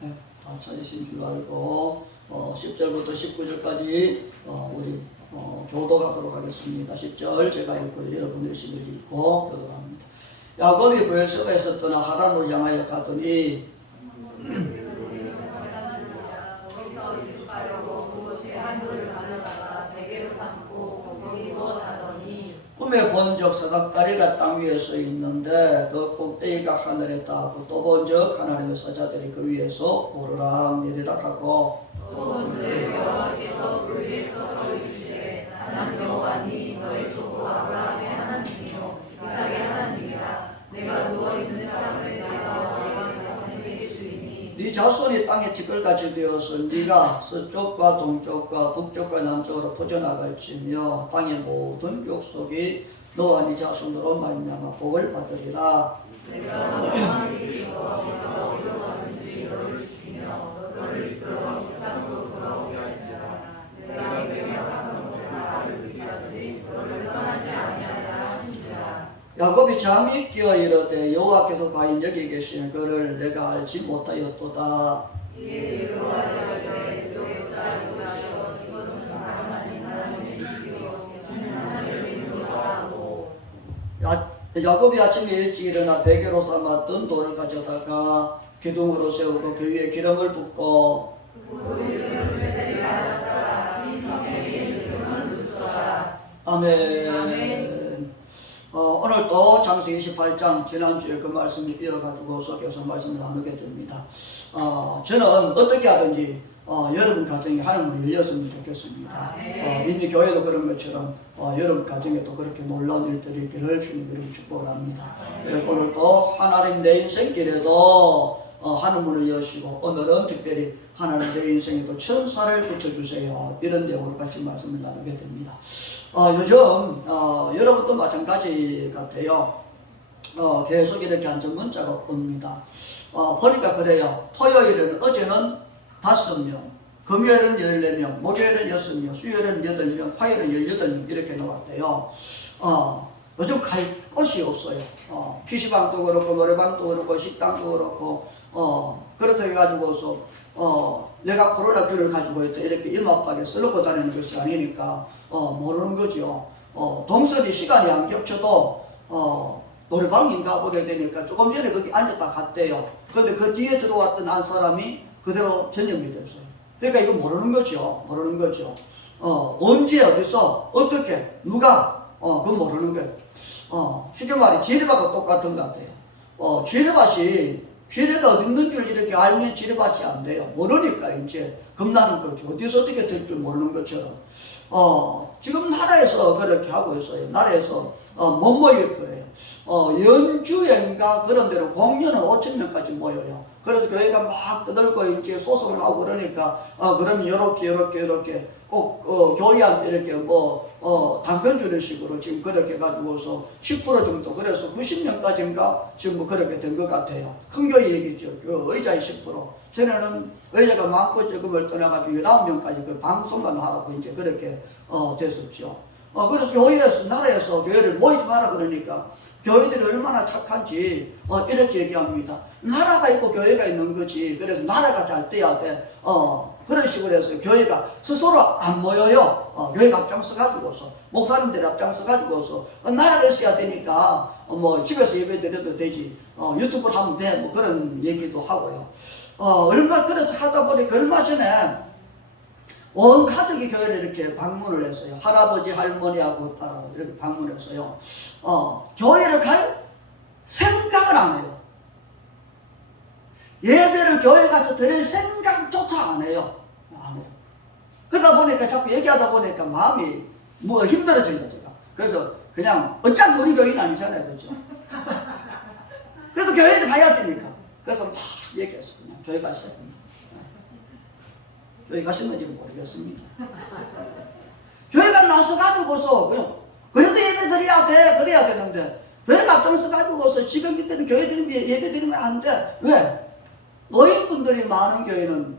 네, 다 찾으신 줄 알고 10절부터 19절까지 우리 교도하도록 하겠습니다. 10절 제가 읽고 여러분들이 11절 읽고 교도합니다. 야곱이 부엘세바에서 떠나 하란으로 향하여 가더니 꿈에 본적 사닥다리가 땅 위에 서 있는데 그 꼭대기가 하늘에 닿고 또 본적 하나님의 사자들이 그 위에서 오르락 내리락 하고 또 본즉 여호와께서 그 위에 서서 이르시되 나는 여호와니 너희 조부 아브라함의 하나님이요 이삭의 하나님이라. 내가 누워있는 사람을 내가 너희와 자손에게 주리니 네 자손이 땅에 티끌같이 되어서 네가 서쪽과 동쪽과 북쪽과 남쪽으로 퍼져나갈지며 땅의 모든 족속이 너와 네 자손으로 말미암아 복을 받으리라. 내가 너희 있어 내가 어디로 가든지 너를 지키며 너를 이끌어 이 땅으로 돌아오게 할지라. 내가 내게 허락한 것을 다 이루기까지 너를 떠나지 아니하리라 하시니라. 야곱이 잠이 깨어 이르되 여호와께서 과연 여기 계시는 그를 내가 알지 못하였도다. 이에 여호와여 이르되 여호와여 이것은 하나님 나라님의 집이요 이는 하나님의 이름이라 하고. 야곱이 아침에 일찍 일어나 베개로 삼았던 돌을 가져다가 기둥으로 세우고 그 위에 기름을 붓고 아멘. 오늘도 창세기 28장 지난주에 그 말씀을 이어가지고서 계속 말씀을 나누게 됩니다. 저는 어떻게 하든지 여러분 가정에 하나님을 열렸으면 좋겠습니다. 이미 교회도 그런 것처럼 여러분 가정에도 그렇게 놀라운 일들이 있기를 주님 이름으로 축복을 합니다. 그래서 오늘도 하나님 내 인생길에도 하늘문을 여시고 오늘은 특별히 하나님 내 인생에도 천사를 붙여주세요. 이런 내용으로 같이 말씀을 나누게 됩니다. 요즘 여러분도 마찬가지 같아요. 계속 이렇게 한전 문자가 옵니다. 보니까 그래요. 토요일에는 어제는 5명, 금요일은 14명, 목요일은 6명, 수요일은 8명, 화요일은 18명 이렇게 나왔대요. 요즘 갈 곳이 없어요. PC방도 그렇고 노래방도 그렇고 식당도 그렇고 그렇다 해가지고서 내가 코로나 균을 가지고 있다 이렇게 일막박에 쓰러고 다니는 것이 아니니까 모르는 거죠. 동선이 시간이 안 겹쳐도 노래방인가 보게 되니까 조금 전에 거기 앉았다 갔대요. 근데 그 뒤에 들어왔던 한 사람이 그대로 전염이 됐어요. 그러니까 이거 모르는 거죠. 모르는 거죠. 언제 어디서 어떻게 누가 그건 모르는 거예요. 쉽게 말해 지뢰밭과 똑같은 것 같아요. 지뢰가 어디 있는 줄 이렇게 알면 지뢰밭이 안 돼요. 모르니까 이제 겁나는 거죠. 어디서 어떻게 될 줄 모르는 것처럼. 지금 나라에서 그렇게 하고 있어요. 나라에서 못 모일 거예요. 연주연가 그런 데로 공연은 5,000명까지 모여요. 그래서 교회가 막 떠들고 이제 소송을 하고 그러니까 그러면 이렇게 꼭 교회한테 이렇게 당근 주는 식으로 지금 그렇게 해가지고서 10% 정도 그래서 90명까지인가 지금 그렇게 된 것 같아요. 큰 교회 얘기죠. 그 의자의 10%. 전에는 의자가 많고 적음을 떠나가지고 19명까지 그 방송만 하라고 이제 그렇게 됐었죠. 그래서 교회에서 나라에서 교회를 모이지 마라 그러니까 교회들이 얼마나 착한지 이렇게 얘기합니다. 나라가 있고 교회가 있는 거지. 그래서 나라가 잘 돼야 돼. 그런 식으로 해서 교회가 스스로 안 모여요. 교회가 앞장서 가지고서 목사님들이 앞장서 가지고서 나라가 있어야 되니까 집에서 예배 드려도 되지. 유튜브를 하면 돼. 그런 얘기도 하고요. 그래서 하다 보니까 얼마 전에 온 가족이 교회를 이렇게 방문을 했어요. 할아버지, 할머니하고 딸하고 이렇게 방문했어요. 교회를 갈 생각을 안 해요. 예배를 교회 가서 드릴 생각조차 안 해요. 안 해요. 그러다 보니까 자꾸 얘기하다 보니까 마음이 힘들어져요, 제가. 그래서 그냥 어차피 우리 교회는 아니잖아요, 그렇죠? 그래도 교회를 가야 되니까. 그래서 막 얘기했어요. 그냥 교회 가셔야 됩니다. 교회 가시는지는 모르겠습니다. 교회가 나서가지고서 그래도 예배 드려야 돼. 그래야 되는데 교회가 앞장서가지고서 지금 이때는 교회 드리면 예배 드리면 안 돼. 왜? 노인분들이 많은 교회는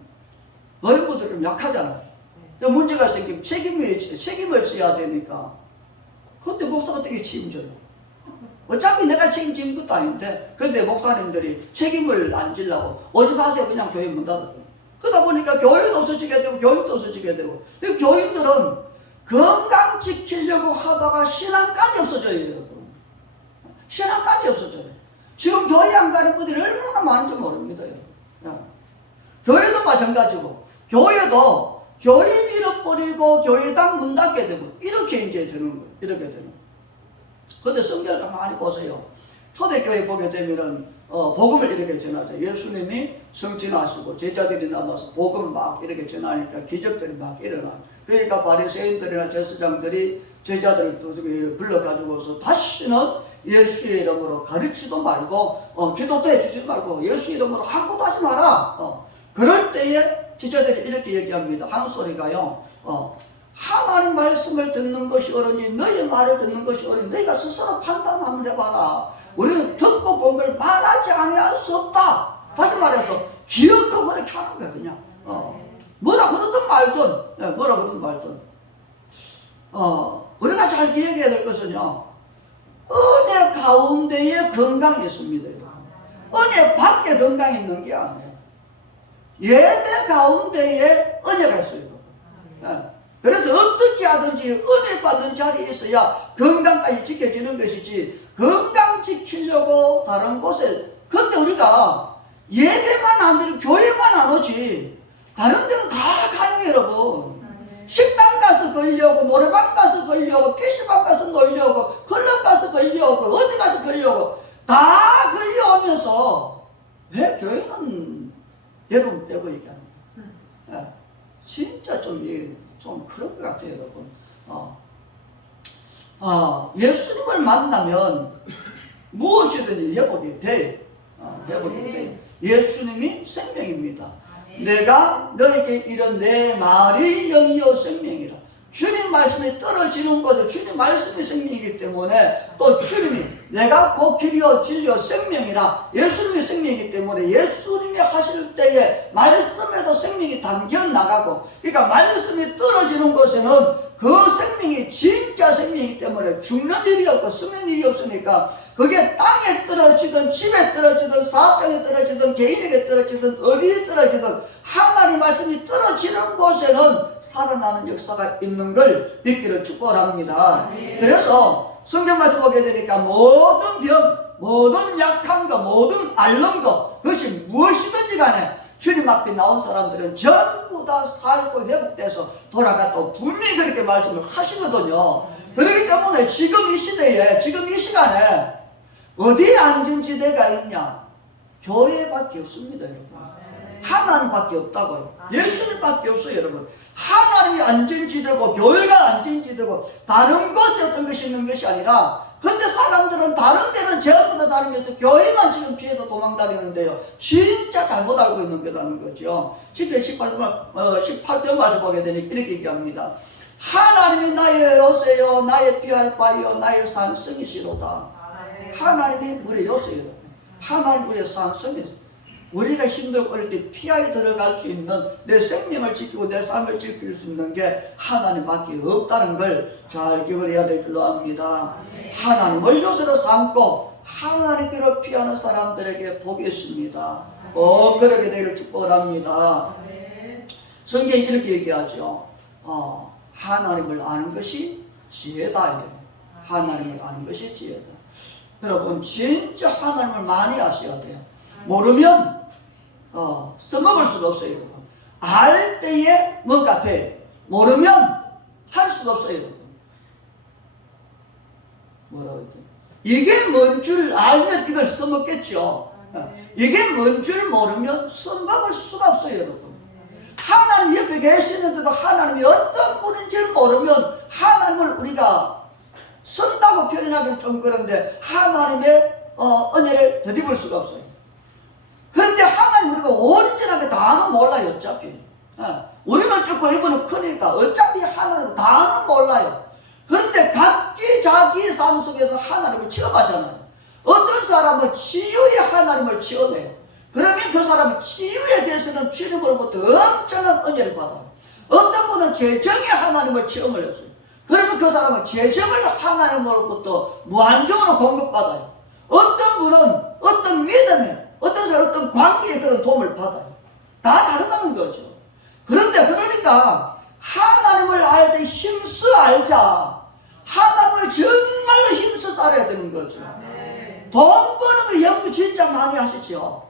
노인분들이 좀 약하잖아요. 문제가 생기면 책임을 져야 되니까 그때 목사가 되게 책임져요. 어차피 내가 책임지는 것도 아닌데. 근데 목사님들이 책임을 안 지려고 오지 마세요. 그냥 교회 문 닫아요. 그러다 보니까 교회도 없어지게 되고 교인도 없어지게 되고. 이 교인들은 건강 지키려고 하다가 신앙까지 없어져요, 여러분. 신앙까지 없어져요. 지금 교회 안 가는 분들이 얼마나 많은지 모릅니다, 여러분. 교회도 마찬가지고, 교회도 교인 잃어버리고 교회당 문 닫게 되고, 이렇게 이제 되는 거예요. 이렇게 되는 거예요. 근데 성경을 가만히 보세요. 초대교회 보게 되면은, 복음을 이렇게 전하죠. 예수님이 성진하시고, 제자들이 남아서 복음을 막 이렇게 전하니까 기적들이 막 일어나. 그러니까 바리새인들이나 제사장들이 제자들을 불러가지고서 다시는 예수의 이름으로 가르치도 말고, 기도도 해주지 말고, 예수의 이름으로 아무것도 하지 마라. 그럴 때에 제자들이 이렇게 얘기합니다. 하는 소리가요. 하나님 말씀을 듣는 것이 옳으니 너희 말을 듣는 것이 옳으니 너희가 스스로 판단 한번 해봐라. 우리는 듣고 본 걸 말하지 아니할 수 없다. 다시 말해서 기억하고 그렇게 하는 거야 그냥. 뭐라 그러든 말든, 뭐라 그러든 말든. 우리가 잘 기억해야 될 것은요. 은혜 가운데에 건강이 있습니다. 은혜 밖에 건강이 있는 게 아니에요. 예배 가운데에 은혜가 있어요. 그래서 어떻게 하든지 은혜 받는 자리에 있어야 건강까지 지켜지는 것이지, 건강 지키려고 다른 곳에, 근데 우리가 예배만 안 드리고 교회만 안 오지 다른 데는 다 가요, 여러분. 식당 가서 걸려고, 노래방 가서 걸려고, PC방 가서 놀려고, 클럽 가서 걸려고, 어디 가서 걸려고 다 걸려오면서 왜 교회는 여러분 빼고 얘기합니다. 진짜 좀 그럴 것 같아요, 여러분. 예수님을 만나면 무엇이든지 회복이 돼. 회복이 돼. 예수님이 생명입니다. 내가 너에게 이런 내 말이 영이요 생명이라. 주님 말씀이 떨어지는 것은 주님 말씀이 생명이기 때문에, 또 주님이 내가 곧 길이요 진리요 생명이라, 예수님이 생명이기 때문에 예수님이 하실 때에 말씀에도 생명이 담겨 나가고, 그러니까 말씀이 떨어지는 것에는 그 생명이 진짜 생명이기 때문에 죽는 일이 없고 쓰는 일이 없으니까, 그게 땅에 떨어지든 집에 떨어지든 사업장에 떨어지든 개인에게 떨어지든 어디에 떨어지든 하나님 말씀이 떨어지는 곳에는 살아나는 역사가 있는 걸 믿기를 축복합니다. 그래서 성경 말씀 보게 되니까 모든 병, 모든 약한 거, 모든 앓는 거, 그것이 무엇이든지 간에 주님 앞에 나온 사람들은 전부 다 살고 회복돼서 돌아갔다고 분명히 그렇게 말씀을 하시거든요. 그렇기 때문에 지금 이 시대에, 지금 이 시간에 어디에 안전지대가 있냐? 교회밖에 없습니다, 여러분. 하나님밖에 없다고요. 예수님밖에 없어요, 여러분. 하나님이 안전지대고 교회가 안전지대고 다른 곳에 어떤 것이 있는 것이 아니라, 근데 사람들은 다른 데는 전부 다 다니면서 교회만 지금 피해서 도망다니는데요. 진짜 잘못 알고 있는 거라는 거죠. 18편 말씀 보게 되니 이렇게 얘기합니다. 하나님이 나의 요새요, 나의 피할 바요, 나의 산성이시로다. 하나님이 우리의 요새요. 하나님 우리의 산성이시로다. 우리가 힘들고 어릴 때 피하에 들어갈 수 있는, 내 생명을 지키고 내 삶을 지킬 수 있는 게 하나님밖에 없다는 걸 잘 기억을 해야 될 줄로 압니다. 하나님을 요새로 삼고 하나님께로 피하는 사람들에게 복이 있습니다. 그렇게 되기를 축복을 합니다. 성경이 이렇게 얘기하죠. 하나님을 아는 것이 지혜다. 하나님을 아는 것이 지혜다. 여러분 진짜 하나님을 많이 아셔야 돼요. 모르면 써먹을 수가 없어요, 여러분. 알 때에 뭔가 돼. 모르면 할 수가 없어요, 여러분. 뭐라고 했더니 이게 뭔 줄 알면 이걸 써먹겠죠. 이게 뭔 줄 모르면 써먹을 수가 없어요, 여러분. 하나님 옆에 계시는데도 하나님이 어떤 분인지를 모르면 하나님을 우리가 쓴다고 표현하기는 좀 그런데 하나님의 은혜를 덧입을 수가 없어요. 그런데 하나님 우리가 온전하게 다는 몰라요, 어차피. 우리는 적고 이분은 크니까 어차피 하나님 다는 몰라요. 그런데 각기 자기 삶 속에서 하나님을 체험하잖아요. 어떤 사람은 치유의 하나님을 체험해요. 그러면 그 사람은 치유에 대해서는 주님으로부터 엄청난 은혜를 받아요. 어떤 분은 재정의 하나님을 체험을 했어요. 그러면 그 사람은 재정을 하나님으로부터 무한정으로 공급받아요. 어떤 분은 어떤 믿음에, 어떤 사람은 어떤 관계에 그런 도움을 받아요. 다 다르다는 거죠. 그런데 그러니까 하나님을 알 때 힘써 알자. 하나님을 정말로 힘써 알아야 되는 거죠. 돈 버는 거 연구 진짜 많이 하시죠.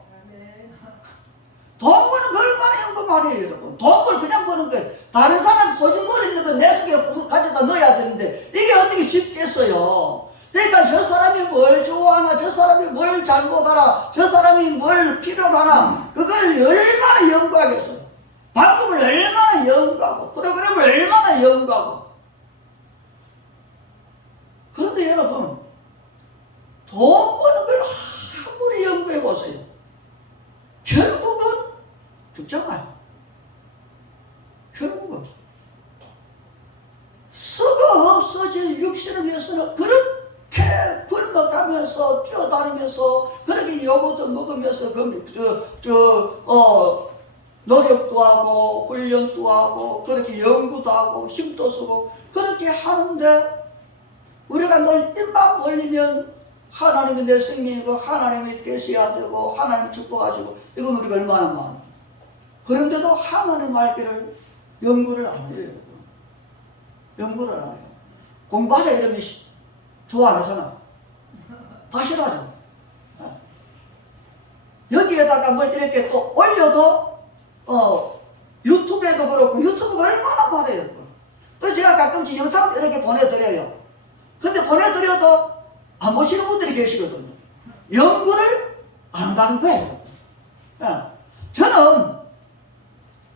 돈 버는 거 얼마나 연구 많이 해요, 여러분. 돈을 그냥 버는 거예요. 다른 사람 거짓말 있는 거 내 속에 가져다 넣어야 되는데 이게 어떻게 쉽겠어요. 그러니까 저 사람이 뭘 좋아하나, 저 사람이 뭘 잘못하나, 저 사람이 뭘 필요로 하나, 그걸 얼마나 연구하겠어요. 방법을 얼마나 연구하고, 프로그램을 얼마나 연구하고. 그런데 여러분, 돈 버는 걸 아무리 연구해 보세요. 결국은 죽잖아요. 결국은 썩어 없어질 육신을 위해서는 그렇게 굶어가면서 뛰어다니면서 그렇게 요거도 먹으면서 노력도 하고 훈련도 하고 그렇게 연구도 하고 힘도 쓰고 그렇게 하는데 우리가 늘 입만 벌리면 하나님이 내 생명이고 하나님이 계셔야 되고 하나님 축복하시고 이건 우리가 얼마나 많아요. 그런데도 하나님 말기를 연구를 안 해요, 여러분. 연구를 안 해요. 공부하자 이러면 좋아 안 하잖아. 다 싫어하잖아. 여기에다가 뭘 이렇게 또 올려도 유튜브에도 그렇고 유튜브가 얼마나 많아요. 또 제가 가끔씩 영상 이렇게 보내드려요. 근데 보내드려도 안 보시는 분들이 계시거든요. 연구를 안 한다는 거예요. 저는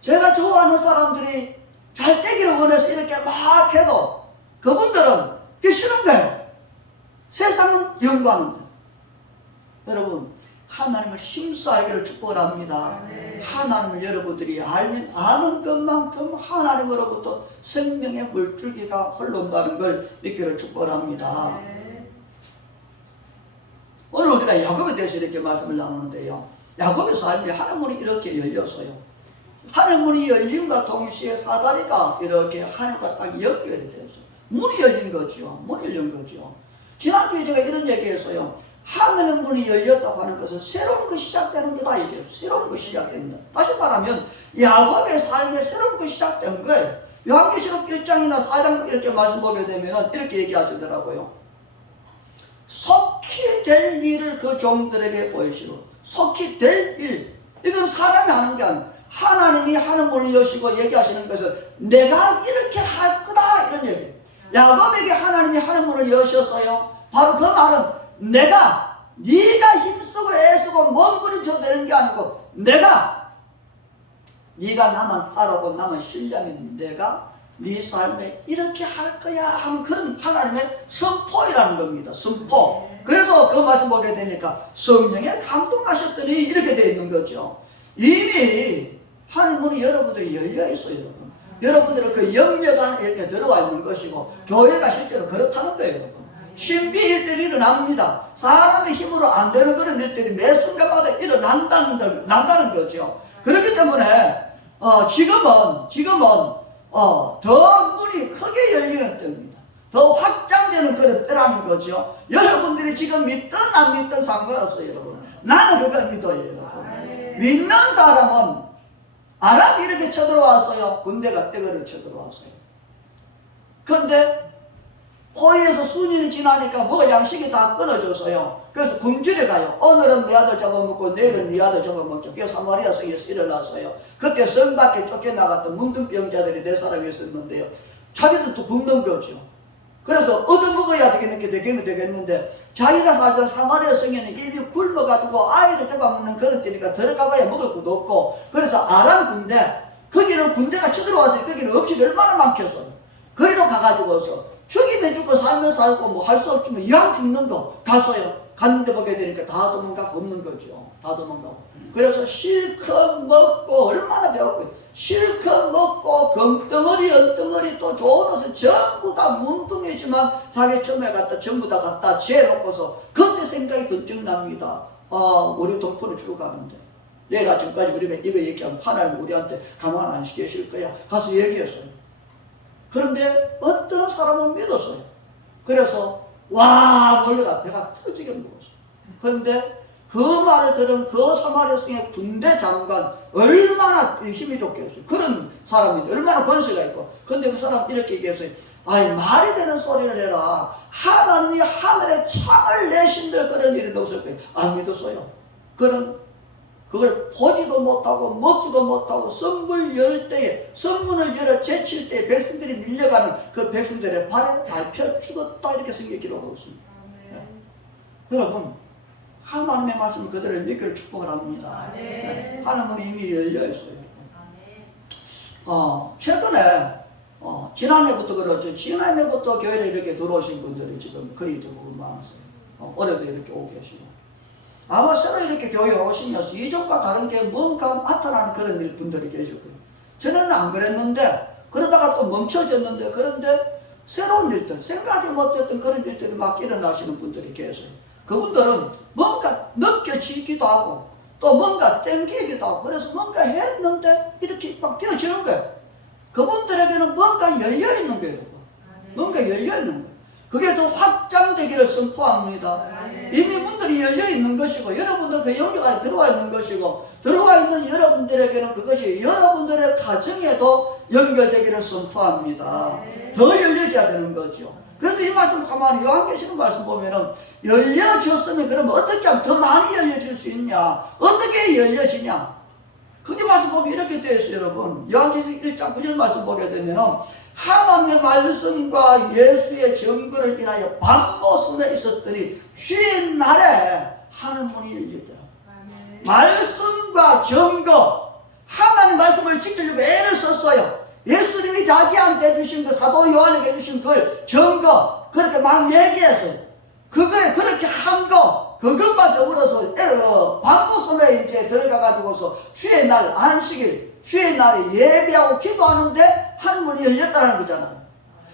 제가 좋아하는 사람들이 잘 되기를 원해서 이렇게 막 해도 그분들은 그게 싫은 거예요. 세상은 연구하는데. 여러분, 하나님을 힘써 알기를 축복을 합니다. 하나님을 여러분들이 알면 아는 것만큼 하나님으로부터 생명의 물줄기가 흘러온다는 걸 믿기를 축복을 합니다. 오늘 우리가 야곱에 대해서 이렇게 말씀을 나누는데요. 야곱의 삶이 하늘문이 이렇게 열렸어요. 하늘문이 열림과 동시에 사다리가 이렇게 하늘과 땅이 연결이 되었어요. 문이 열린 거죠. 문이 열린 거죠. 지난주에 제가 이런 얘기했어요. 하늘의 문이 열렸다고 하는 것은 새로운 거 시작되는 거다 이게 새로운 거 시작됩니다. 다시 말하면 야곱의 삶에 새로운 거 시작된 거예요. 요한계시록 1장이나 4장 이렇게 말씀 보게 되면 이렇게 얘기하시더라고요. 속히 될 일을 그 종들에게 보이시고 속히 될 일, 이건 사람이 하는 게 아니에요. 하나님이 하는 문을 여시고 얘기하시는 것은 내가 이렇게 할 거다 이런 얘기예요. 야곱에게 하나님이 하는 문을 여셨어요. 바로 그 말은 네가 힘쓰고 애쓰고 몸부림쳐도 되는 게 아니고 네가 나만 따르고 나만 신뢰하면 내가 네 삶에 이렇게 할 거야 하는 그런 하나님의 선포이라는 겁니다. 선포. 그래서 그 말씀 보게 되니까 성령에 감동하셨더니 이렇게 되어 있는 거죠. 이미 하늘문이 여러분들이 열려 있어요. 여러분들은 그 영역 안에 이렇게 들어와 있는 것이고 교회가 실제로 그렇다는 거예요. 여러분. 신비 일들이 일어납니다. 사람의 힘으로 안 되는 그런 일들이 매 순간마다 난다는 거죠. 그렇기 때문에 지금은 더 문이 크게 열리는 때입니다. 더 확장되는 그런 때라는 거죠. 여러분들이 지금 믿든 안 믿든 상관없어요, 여러분. 나는 그걸 믿어요, 여러분. 믿는 사람은 아람이 이렇게 쳐들어왔어요. 군대가 떼거를 쳐들어왔어요. 그런데 포위에서 수년이 지나니까 먹을 양식이 다 끊어졌어요. 그래서 굶주려 가요. 오늘은 네 아들 잡아먹고 내일은 네 아들 잡아먹죠. 그래서 사마리아 성에서 일어났어요. 그때 성 밖에 쫓겨나갔던 문둥병자들이 4사람이 있었는데요. 자기들도 굶는 거죠. 그래서 얻어먹어야 되겠는데 자기가 살던 사마리아 성에는 입이 굶어가지고 아이를 잡아먹는 그런 때니까 들어가봐야 먹을 것도 없고 그래서 아람 군대, 거기는 군대가 쳐들어와서 거기는 음식이 얼마나 많겠어요. 거기로 가가지고서 죽이면 죽고 살면 살고 뭐 할 수 없지만 이왕 죽는 거 갔어요. 갔는데 보게 되니까 다 도망가고 없는 거죠. 다 도망가고. 그래서 실컷 먹고 얼마나 배웠고요. 실컷 먹고 금덩어리 은덩어리 또 좋은 옷을 전부 다 문둥이지만 자기 처음에 갔다 전부 다 갖다 재놓고서 그때 생각이 번쩍 납니다. 우리 동포를 주러 가는데 내일 아침까지 우리가 이거 얘기하면 하나님 우리한테 가만 안 시켜줄 거야. 가서 얘기했어요. 그런데 어떤 사람은 믿었어요. 그래서 와 놀래가 배가 터지게 먹었어요. 그런데 그 말을 들은 그 사마리아 성의 군대 장관 얼마나 힘이 좋겠어요. 그런 사람이 얼마나 권세가 있고. 근데 그 사람 이렇게 얘기했어요. 아이 말이 되는 소리를 해라. 하나님이 하늘에 창을 내신들 그런 일은 없을 거예요. 안 믿었어요. 그걸 보지도 못하고 먹지도 못하고 성문 열 때에 성문을 열어 제칠 때 백성들이 밀려가는 그 백성들의 발에 밟혀 죽었다 이렇게 성경에 기록하고 있습니다. 네. 여러분 하나님의 말씀 그들을 믿기를 축복을 합니다. 네. 하나님은 이미 열려 있어요. 최근에 지난해부터 그렇죠. 지난해부터 교회에 이렇게 들어오신 분들이 지금 거의 대부분 많았어요. 올해도 이렇게 오고 계시고. 아마 새로 이렇게 교회에 오시면서 이전과 다른 게 뭔가 나타나는 그런 분들이 계실 거예요. 저는 안 그랬는데 그러다가 또 멈춰졌는데 그런데 새로운 일들, 생각하지 못했던 그런 일들이 막 일어나시는 분들이 계세요. 그분들은 뭔가 느껴지기도 하고 또 뭔가 땡기기도 하고 그래서 뭔가 했는데 이렇게 막 되어지는 거예요. 그분들에게는 뭔가 열려있는 거예요. 뭔가 열려있는 거예요. 그게 더 확장되기를 선포합니다. 이미 문들이 열려있는 것이고 여러분들 그 영역 안에 들어와 있는 것이고 들어와 있는 여러분들에게는 그것이 여러분들의 가정에도 연결되기를 선포합니다. 더 열려져야 되는 거죠. 그래서 이 말씀 가만히 요한계시록 말씀 보면은 열려졌으면 그러면 어떻게 하면 더 많이 열려질 수 있냐? 어떻게 열려지냐? 그게 말씀 보면 이렇게 되어 있어요, 여러분. 요한계시록 1장 9절 말씀 보게 되면은 하나님의 말씀과 예수의 증거를 인하여 반모섬에 있었더니 주의 날에 하늘문이 열리더라. 말씀과 증거, 하나님의 말씀을 지키려고 애를 썼어요. 예수님이 자기한테 주신 그 사도 요한에게 주신 그 증거 그렇게 막 얘기했어요. 그거에 그렇게 한 거, 그것과 더불어서 반모섬에 이제 들어가가지고서 주의 날 안식일 주의 날에 예배하고 기도하는데 하늘문이 열렸다는 거잖아요.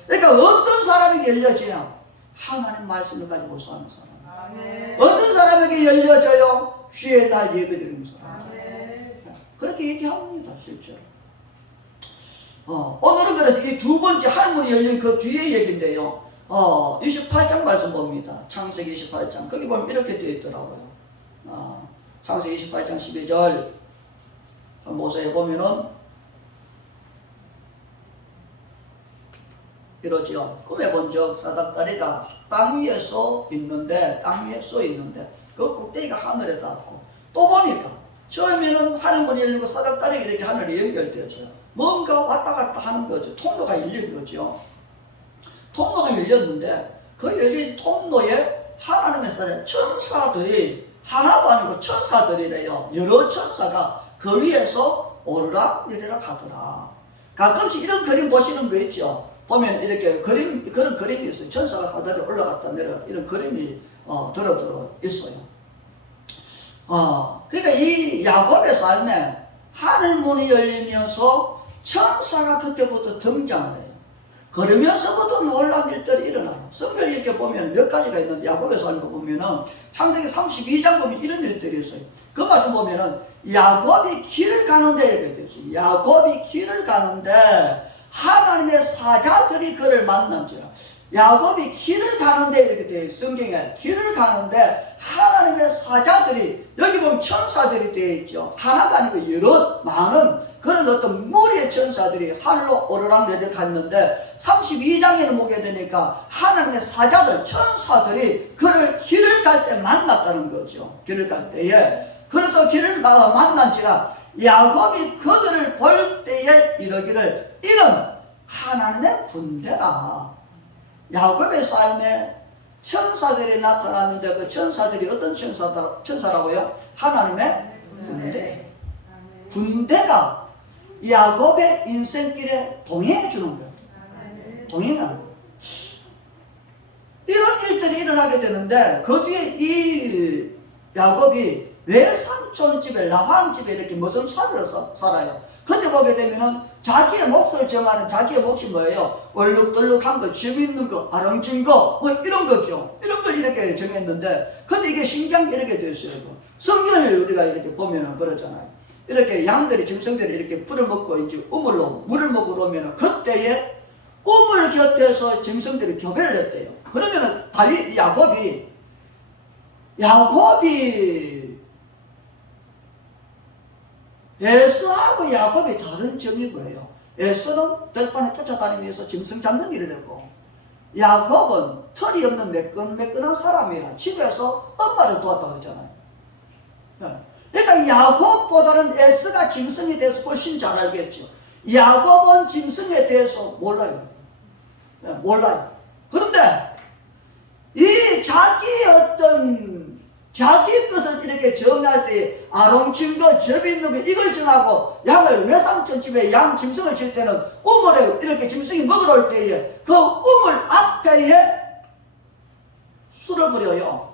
그러니까 어떤 사람이 열려지냐? 하나님 말씀을 가지고 사는 사람. 아멘. 어떤 사람에게 열려져요? 주의 날 예배드리는 사람. 아멘. 그렇게 얘기합니다, 실제로. 오늘은 그래서 이 두 번째 하늘문이 열린 그 뒤에 얘기인데요. 28장 말씀 봅니다. 창세기 28장. 거기 보면 이렇게 되어 있더라고요. 창세기 28장 12절. 모세에 보면은 이러지요. 꿈에 본적 사닥다리가 땅 위에 서 있는데 그 꼭대기가 하늘에 닿고 또 보니까 처음에는 하늘문이 열리고 사닥다리가 이렇게 하늘에 연결되었어요. 뭔가 왔다 갔다 하는 거죠. 통로가 열린 거죠. 통로가 열렸는데 그 열린 통로에 하나님의 천사들이 하나도 아니고 천사들이래요. 여러 천사가 그 위에서 오르락 내리락 하더라. 가끔씩 이런 그림 보시는 거 있죠. 보면 이렇게 그런 그림이 있어요. 천사가 사다리 올라갔다 내려갔다 이런 그림이 들어 있어요. 그러니까 이 야곱의 삶에 하늘문이 열리면서 천사가 그때부터 등장을 해요. 그러면서부터 놀라운 일들이 일어나요. 성경을 이렇게 보면 몇 가지가 있는데 야곱의 삶을 보면은 창세기 32장 보면 이런 일들이 있어요. 그 말씀 보면은 야곱이 길을 가는데 이렇게 되어 있어요. 야곱이 길을 가는데 하나님의 사자들이 그를 만남지라. 야곱이 길을 가는데 이렇게 되어 있어요. 성경에 길을 가는데 하나님의 사자들이 여기 보면 천사들이 되어 있죠. 하나가 아니고 여러 많은 그런 어떤 무리의 천사들이 하늘로 오르락내리락 갔는데 32장에는 보게 되니까 하나님의 사자들 천사들이 그를 길을 갈 때 만났다는 거죠. 길을 갈 때에 그래서 길을 만난지라 야곱이 그들을 볼 때에 이러기를 이는 하나님의 군대라. 야곱의 삶에 천사들이 나타났는데 그 천사들이 어떤 천사라고요? 하나님의 군대. 군대가 야곱의 인생길에 동행해 주는 거예요. 동행하는 거예요. 이런 일들이 일어나게 되는데 그 뒤에 이 야곱이 외삼촌 집에 라반 집에 이렇게 무슨 살을 살아요. 그때 보게 되면은 자기의 몫을 정하는 자기의 몫이 뭐예요? 얼룩덜룩한 거, 재밌는 거, 아름진 거, 뭐 이런 거죠. 이런 걸 이렇게 정했는데 근데 이게 신기한 게 이렇게 되어 있어요. 성경을 우리가 이렇게 보면은 그러잖아요. 이렇게 양들이 짐승들이 이렇게 풀을 먹고 이제 우물로 물을 먹으러 오면은 그때에 우물 곁에서 짐승들이 교배를 했대요. 그러면은 야곱이 에서하고 야곱이 다른 점이 뭐예요? 에서는 들판에 쫓아다니면서 짐승 잡는 일을 했고, 야곱은 털이 없는 매끈매끈한 사람이라 집에서 엄마를 도왔다고 그러잖아요. 그러니까 야곱보다는 에서가 짐승에 대해서 훨씬 잘 알겠죠. 야곱은 짐승에 대해서 몰라요. 몰라요. 그런데 이 자기 것을 이렇게 정할 때 아롱 증거, 접이 있는 거 이걸 정하고 양을 외삼촌집에 양 짐승을 칠 때는 우물에 이렇게 짐승이 먹으러 때에 그 우물 앞에 술을 버려요.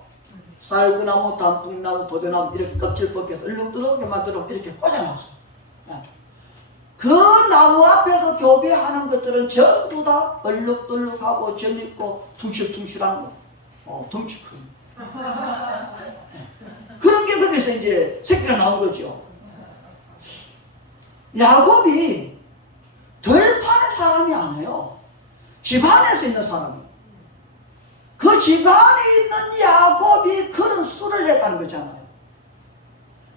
살구나무, 단풍나무, 버드나무 이렇게 껍질 벗겨서 얼룩덜룩하게 만들어 이렇게 꽂아놨어. 그 나무 앞에서 교배하는 것들은 전부 다 얼룩덜룩하고 재밌고 퉁실퉁실한 거, 덩치 큰 그런 게 거기서 이제 새끼가 나온 거죠. 야곱이 들판의 사람이 아니에요. 집안에서 있는 사람이에요. 그 집안에 있는 야곱이 그런 수를 했다는 거잖아요.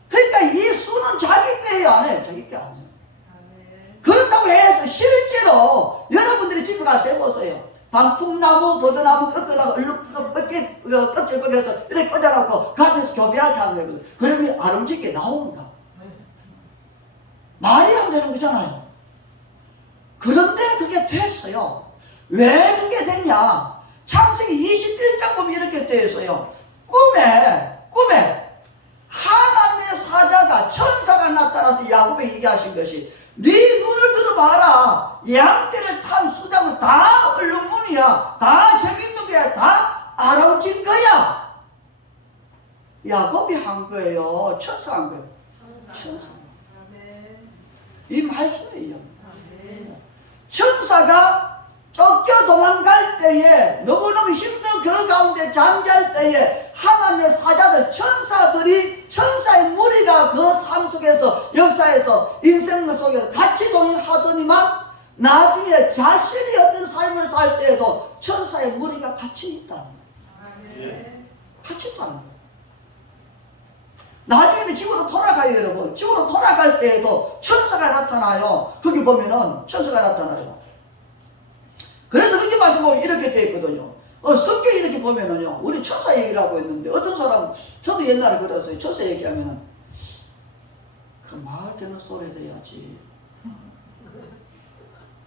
그러니까 이 수는 자기 게 아니에요. 자기 게 아니에요. 그렇다고 해서 실제로 여러분들이 집에 가서 해보세요. 단풍나무, 버드나무 꺾어다가 껍질 벗겨서 이렇게 꽂아갖고 그 앞에서 교배하게 하는 거예요. 그러면 아름답게 나오는가? 말이 안 되는 거잖아요. 그런데 그게 됐어요. 왜 그게 됐냐? 창세기 21장 보면 이렇게 되어 있어요. 꿈에 하나님의 사자가 천사가 나타나서 야곱에게 얘기하신 것이 네 눈을 들어봐라. 양떼를 탄 수장은 다 얼룩무늬야. 다 재밌는 거야. 다 아름진 거야. 야곱이 한 거예요. 천사 한 거예요. 천사. 이 말씀이에요. 천사가 쫓겨 도망갈 때에 너무너무 힘든 그 가운데 잠잘 때에 하나님의 사자들 천사의 무리가 그 삶 속에서 역사에서 인생 속에서 같이 동행하더니만 나중에 자신이 어떤 삶을 살 때에도 천사의 무리가 같이 있다는 거예요. 같이 있다는 거예요. 나중에는 집으로 돌아가요, 여러분. 집으로 돌아갈 때에도 천사가 나타나요. 거기 보면은 천사가 나타나요. 그래서 거기 말씀 보면 이렇게 되어 있거든요. 성경 이렇게 보면은요, 우리 천사 얘기를 하고 있는데, 어떤 사람, 저도 옛날에 그랬어요. 천사 얘기하면은, 그 말 되는 소리 들어야지.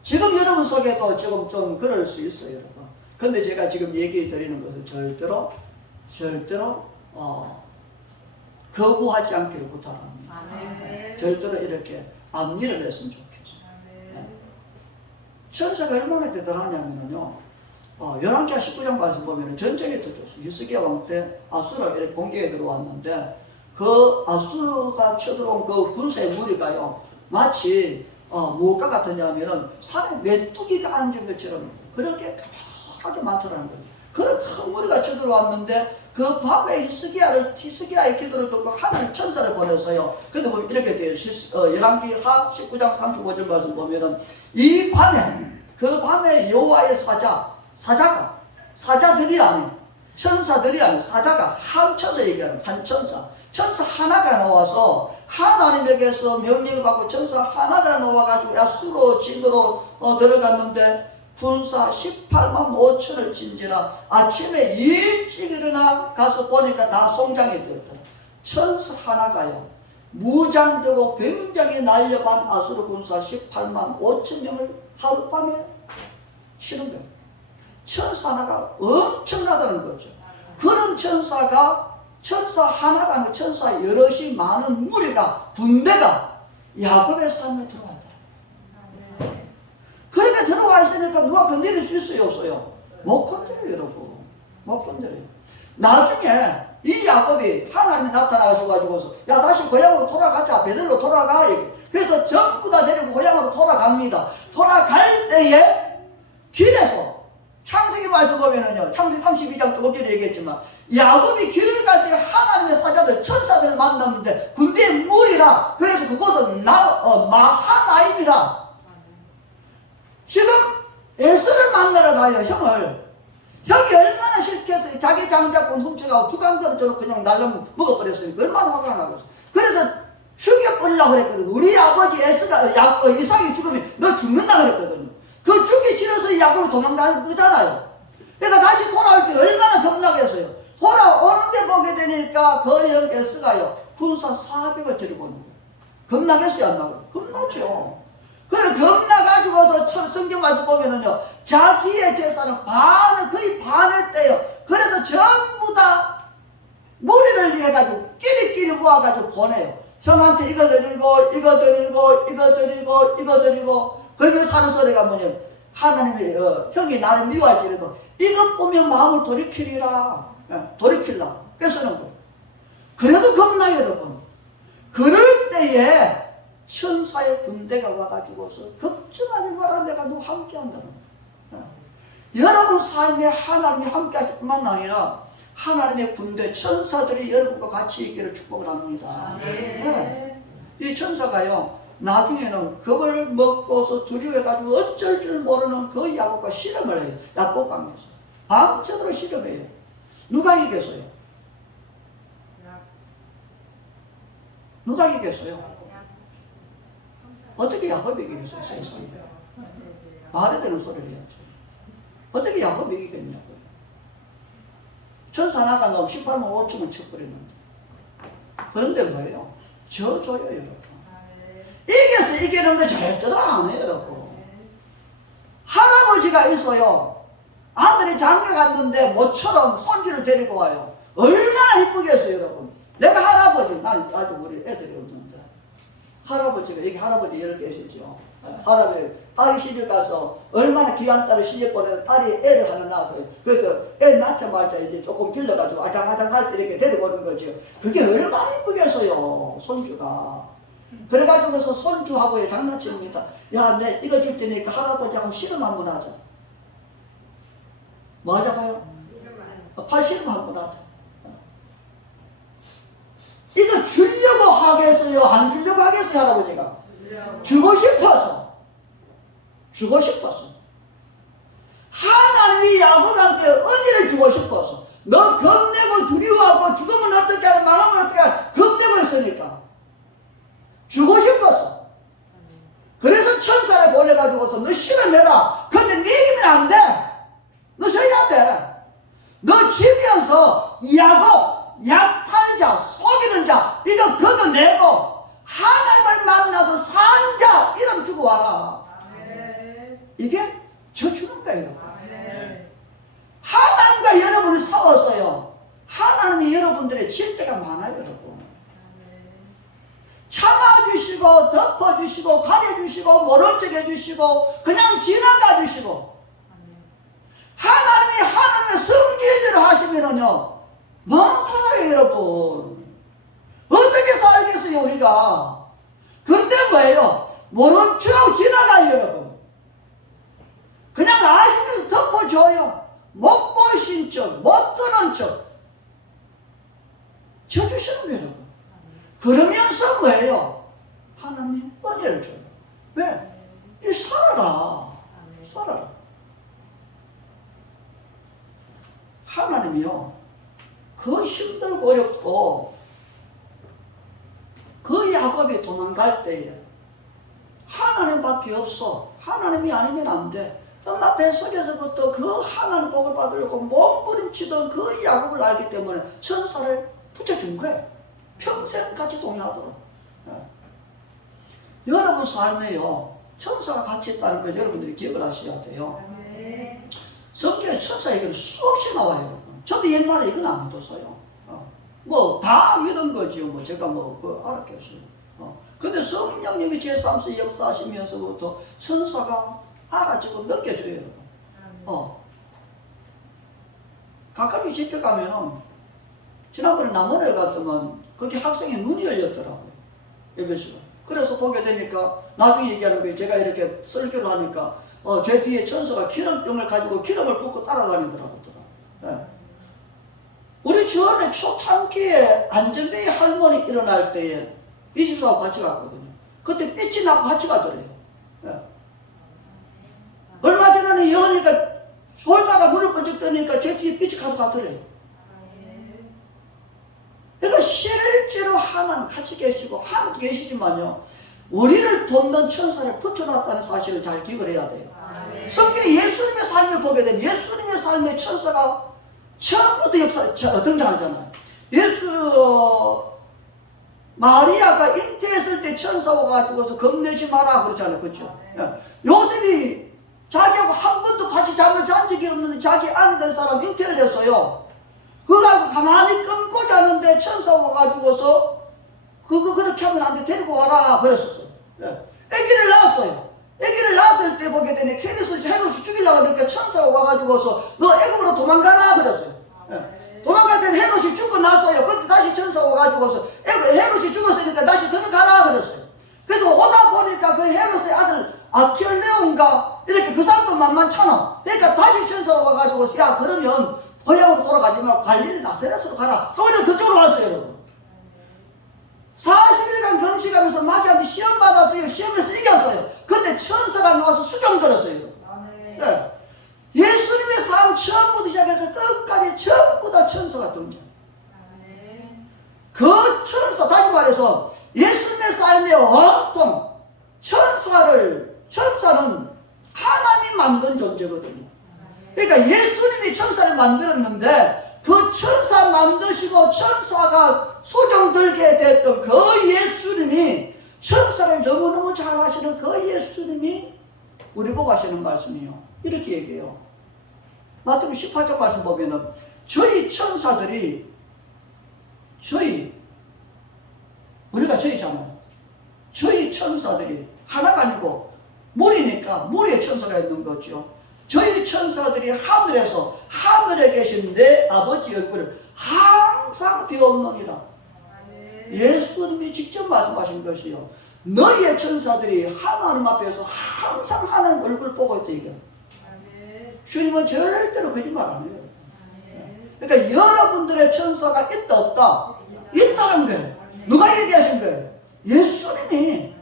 지금 여러분 속에도 조금 좀 그럴 수 있어요, 여러분. 근데 제가 지금 얘기 드리는 것은 절대로, 거부하지 않기를 부탁합니다. 절대로 이렇게 앞일을 했으면 좋겠어요. 천사가 얼마나 대단하냐면요. 11기 19장 말씀 보면 전쟁에 터졌어요. 히스기야 왕 때 아수르가 이렇게 공격에 들어왔는데 그 아수르가 쳐들어온 그 군사의 무리가요. 마치 뭐가 같았냐면은 산에 메뚜기가 앉은 것처럼 그렇게 가득하게 많더라는 거예요. 그런 큰 무리가 쳐들어왔는데 그 밤에 히스기야의 기도를 듣고 하나님 천사를 보냈어요. 그런데 보면 이렇게 돼요. 11기 하 19장 35절 말씀 보면은 그 밤에 여호와의 사자들이 아닌 천사들이 아닌 사자가 한 천사 얘기하는 한 천사 하나가 나와서 하나님에게서 명령을 받고 천사 하나가 나와가지고 야수로 진으로 들어갔는데 군사 18만 5천을 진지라 아침에 일찍 일어나 가서 보니까 다 송장이 되었더라. 천사 하나가요 무장되고 굉장히 날려간 아수르 군사 18만 5천 명을 하룻밤에 치는 거예요. 천사 하나가 엄청나다는 거죠. 그런 천사 하나가 아니라 천사 여럿이 많은 무리가 군대가 야곱의 삶에 들어왔다. 그렇게 들어와 있으니까 누가 건드릴 수 있어요, 없어요? 못 건드려요, 여러분. 못 건드려요. 나중에 이 야곱이 하나님이 나타나셔가지고서 야 다시 고향으로 돌아가자. 베들로 돌아가. 그래서 전부 다 데리고 고향으로 돌아갑니다. 돌아갈 때에 길에서 창세기 말씀 보면은요, 창세기 32장 조금 전에 얘기했지만 야곱이 길을 갈 때 하나님의 사자들 천사들을 만났는데 군대의 무리라. 그래서 그곳은 마하나임이라. 지금 S를 만나러 가요, 형을. 형이 얼마나 싫겠어요. 자기 장자권 훔쳐가고 주강자로 저는 그냥 날로 먹어버렸으니까 얼마나 화가 나겠어. 그래서 죽여버리려고 그랬거든. 우리 아버지 이삭이 죽으면 너 죽는다 그랬거든. 그 죽기 싫어서 야곱이 도망간 거잖아요. 그러니까 다시 돌아올 때 얼마나 겁나겠어요. 돌아오는데 보게 되니까 그 형 에스가요 군사 400을 데리고 오는 거예요. 겁나겠어요, 안 나고? 겁나죠. 그래 겁나가지고서 성경 말씀 보면은요 자기의 재산은 거의 반을 떼요. 그래서 전부 다 무리를 해가지고 끼리끼리 모아가지고 보내요. 형한테 이거 드리고 이거 드리고 이거 드리고 이거 드리고. 그러면서 하는 소리가 뭐냐면 하나님이 형이 나를 미워할지라도 이것 보면 마음을 돌이키리라. 돌이킬라. 뺏어는 거예요. 그래도 겁나요, 여러분. 그럴 때에 천사의 군대가 와가지고서 걱정하지 마라, 내가 너 함께 한다는 거예요. 여러분 삶에 하나님이 함께 하실 뿐만 아니라 하나님의 군대 천사들이 여러분과 같이 있기를 축복을 합니다. 네. 이 천사가요 나중에는 겁을 먹고서 두려워해가지고 어쩔 줄 모르는 그 야곱과 실험을 해요. 야곱 강에서 밤새도록 실험해요. 누가 이겼어요? 누가 이겼어요? 어떻게 야곱이 이기겠어요? 세상에. 말이 되는 소리를 해야죠. 어떻게 야곱이 이기겠냐고요. 천사 나가 놓으면 18만 5천을 쳐버리는데. 그런데 뭐예요? 저줘요, 여러분. 이겨서 이기는 거 절대로 안 해요, 여러분. 할아버지가 있어요. 아들이 장가 갔는데 모처럼 손주를 데리고 와요. 얼마나 이쁘겠어요, 여러분. 내가 할아버지, 난 아직 우리 애들이 없는데. 할아버지가, 여기 할아버지 10개 있었죠. 할아버지, 딸이 시집 가서 얼마나 귀한 딸을 시집 보내서 딸이 애를 하나 낳았어요. 그래서 애 낳자마자 이제 조금 길러가지고 아장아장 이렇게 데리고 오는 거죠. 그게 얼마나 이쁘겠어요, 손주가. 그래가지고서 손주하고 장난칩니다. 야, 내 이거 줄 테니까 할아버지하고 씨름 한번 하자. 뭐 하자고요? 팔 씨름 한번 하자. 이거 주려고 하겠어요? 안 주려고 하겠어요, 할아버지가? 주고 싶어서. 주고 싶어서. 하나님이 야곱한테 은혜를 주고 싶어서. 너 겁내고 두려워하고 죽으면 어떻게 하고 망하면 어떻게 하고 겁내고 있으니까. 주고 싶어서. 그래서 천사를 보내가지고서 너 실험해라. 근데 네 이기면 안 돼. 너 져야 돼. 너 지면서 야곱, 약탈자, 속이는 자, 이거 걷어내고 하나님을 만나서 산 자, 이름 주고 와라. 이게 저 주는 거예요. 하나님과 여러분이 싸웠어요. 하나님이 여러분들의 질 때가 많아요, 여러분. 참아주시고 덮어주시고 가려주시고 모른 척 해주시고 그냥 지나가주시고 하나님의 성질대로 하시면은요 뭔 살아요, 여러분. 어떻게 살겠어요, 우리가. 근데 뭐예요? 모른 척 지나가요, 여러분. 그냥 아시면서 덮어줘요. 못 보신 척, 못 들은 척 쳐주시는 거예요, 여러분. 그러면서 뭐예요? 하나님 은혜를 줘요. 왜? 이 살아라. 살아라. 하나님이요. 그 힘들고 어렵고 그 야곱이 도망갈 때에 하나님밖에 없어. 하나님이 아니면 안 돼. 엄마 뱃속에서부터 그 하나님 복을 받으려고 몸부림치던 그 야곱을 알기 때문에 천사를 붙여준 거예요. 평생 같이 동행하도록. 여러분 삶에요 천사가 같이 있다는 걸 여러분들이 기억을 하셔야 돼요. 성경에 천사 얘기는 수없이 나와요, 여러분. 저도 옛날에 이건 안 믿었어요. 뭐 다 믿은 거지요. 뭐 제가 알았겠어요. 근데 성령님이 제3세 역사하시면서부터 천사가 알아지고 느껴져요, 여러분. 가까이 집회 가면은 지난번에 남원에 갔더만 거기 학생의 눈이 열렸더라고요. 예배시가. 그래서 보게 되니까 나중에 얘기하는 거예요. 제가 이렇게 설교를 하니까 제 뒤에 천사가 기름병을 가지고 기름을 붓고 따라다니더라고요. 네. 우리 주원에 초창기에 안전뱅이 할머니 일어날 때에 이 집사하고 같이 갔거든요. 그때 빛이 나고 같이 가더래요. 네. 얼마 전에 여은이가 졸다가 문을 번쩍 뜨니까 제 뒤에 빛이 가더래요. 그러니까 실제로 하나님 같이 계시고 하나님도 계시지만요, 우리를 돕는 천사를 붙여놨다는 사실을 잘 기억을 해야 돼요. 성경에 예수님의 삶을 보게 되면 예수님의 삶의 천사가 처음부터 등장하잖아요. 마리아가 잉태했을 때 천사 와가지고서 겁내지 마라 그러잖아요. 그렇죠? 요셉이 자기하고 한 번도 같이 잠을 잔 적이 없는데 자기 아내 될 사람 잉태를 했어요. 그거 가만히 끊고 자는데 천사 와가지고서 그거 그렇게 하면 안 돼, 데리고 와라 그랬었어요. 아기를 낳았어요. 아기를 낳았을 때 보게 되니 헤롯이 죽이려고 하니까 천사가 와가지고서 너 애굽으로 도망가라 그랬어요. 도망갈 때 헤롯이 죽고 났어요. 그때 다시 천사가 와가지고서 헤롯이 죽었으니까 다시 들어가라 그랬어요. 그래서 오다 보니까 그 헤롯의 아들 아킬레온가 이렇게 그 사람도 만만찮아. 그러니까 다시 천사가 와가지고 야 그러면 고향으로 돌아가지 말고 갈릴리 나사렛으로 가라. 그래서 그쪽으로 왔어요. 여러분 40일간 금식하면서 마귀한테 시험 받았어요. 시험에서 이겼어요. 근데 천사가 나와서 수정 들었어요. 네. 예수님의 삶 처음부터 시작해서 끝까지 전부 다 천사가 등장. 그 천사, 다시 말해서 예수님의 삶의 온통 천사는 하나님이 만든 존재거든요. 그러니까 예수님이 천사를 만들었는데 그 천사 만드시고 천사가 수정 들게 됐던 그 예수님이 천사를 너무너무 잘 하시는 그 예수님이 우리 보고 하시는 말씀이요. 이렇게 얘기해요. 마태복음 18장 말씀 보면은 저희 천사들이 우리가 저희잖아요. 저희 천사들이 하나가 아니고 무리니까 무리의 천사가 있는 거죠. 저희 천사들이 하늘에서 하늘에 계신 내 아버지 얼굴을 항상 비옵느니라. 예수님이 직접 말씀하신 것이요. 너희의 천사들이 하나님 앞에서 항상 하나님 얼굴을 보고 있다 이게. 주님은 절대로 거짓말 안 해요. 그러니까 여러분들의 천사가 있다 없다? 있다는 거예요. 누가 얘기하신 거예요? 예수님이.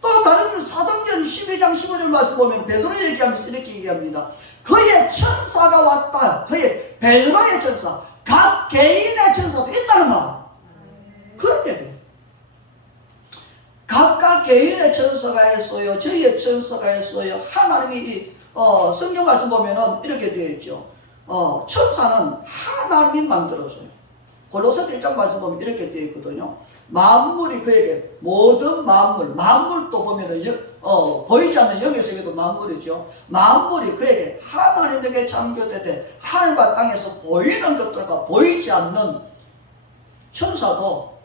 또 다른 사도행전 12장 15절 말씀 보면 베드로 얘기하면서 이렇게 얘기합니다. 그의 천사가 왔다. 그의 베드로의 천사, 각 개인의 천사도 있다는 말. 그런 얘기예요. 각각 개인의 천사가 있어요. 저희의 천사가 있어요. 하나님이 성경 말씀 보면은 이렇게 되어 있죠. 천사는 하나님이 만들었어요. 골로새서 1장 말씀 보면 이렇게 되어 있거든요. 만물이 그에게 모든 만물도 보면은 보이지 않는 영의 세계도 만물이죠. 만물이 그에게 하나님에게 창조되되 하늘과 땅에서 보이는 것들과 보이지 않는 천사도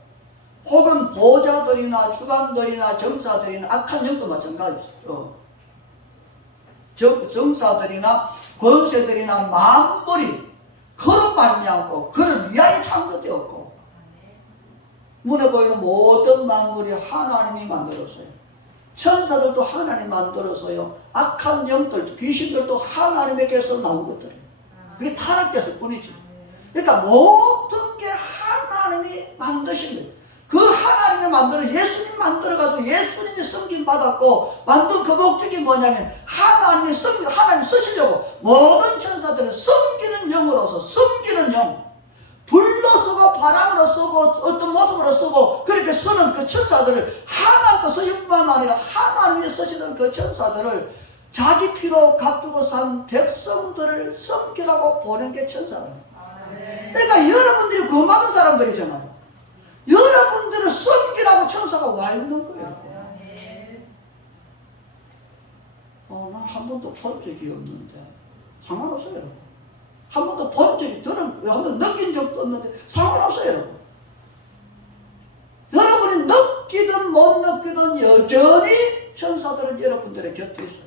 혹은 보좌들이나 주관들이나 정사들이나 악한 영도 마찬가지죠. 정사들이나 권세들이나 만물이 그로 말미암고 그를 위하여 창조되었고 눈에 보이는 모든 만물이 하나님이 만들었어요. 천사들도 하나님 만들었어요. 악한 영들, 귀신들도 하나님에게서 나온 것들이에요. 그게 타락됐을 뿐이지. 그러니까 모든 게 하나님이 만드신 거예요. 그 하나님이 만들어 예수님 만들어가서 예수님이 섬김 받았고 만든 그 목적이 뭐냐면 하나님 쓰시려고 모든 천사들은 섬기는 영으로서 섬기는 영, 불로 쓰고 바람으로 쓰고 어떤 모습으로 쓰고 그렇게 쓰는 그 천사들을 하나님도 쓰실 뿐만 아니라 하나님이 쓰시는 그 천사들을 자기 피로 값주고 산 백성들을 섬기라고 보낸 게 천사예요. 그러니까 여러분들이 그 많은 사람들이잖아요. 여러분들을 섬기라고 천사가 와 있는 거예요. 난 한 번도 본 적이 없는데 상관없어요. 한 번도 본 적이 한 번도 느낀 적도 없는데 상관없어요. 여러분. 여러분이 느끼든 못 느끼든 여전히 천사들은 여러분들의 곁에 있어요.